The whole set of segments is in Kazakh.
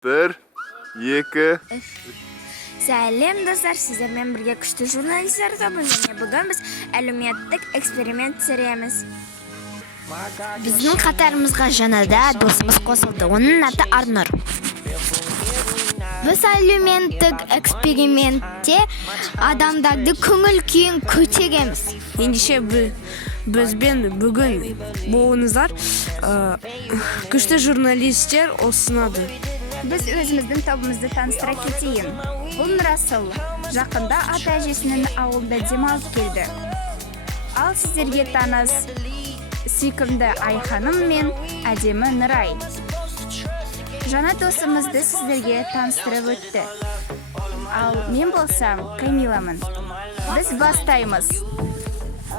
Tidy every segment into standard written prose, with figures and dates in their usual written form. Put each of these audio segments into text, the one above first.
Bir, екі, Сәлем достар, сіздермен бірге күшті журналистер тобы және бүгін біз әлеуметтік эксперимент түсіреміз. Біздің қатарымызға жаңада досымыз қосылды. Оның аты Арнұр. Біз әлеуметтік экспериментте адамдарды көңіл күйін көтереміз. Ендеше бізбен бүгін болыңыздар. Күшті журналистер ұсынады. Біз өзіміздің тобымызды таныстыра кетейін. Бұл Расыл. Жақында ата-әжесінің ауылда демалып келді. Ал сіздерге таныс сүйкімді Айханым мен әдемі Нұрай. Жаңа досымызды сіздерге таныстырып өтті. Ал мен болсам Камиламын. Біз бастаймыз.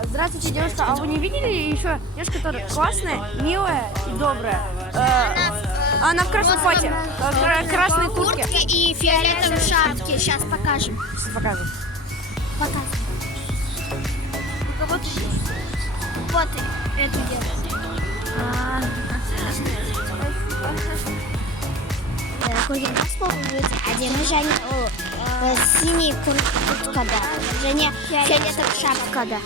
Здравствуйте, девушка. А вы не видели еще девушка, которая классная, милая и добрая? Она в красном фате, красной куртке. И фиолетовой шапке. Сейчас покажем. Покажем. Вот эту девушку. Әдемі және синий курткада және фиолетовый шапкада.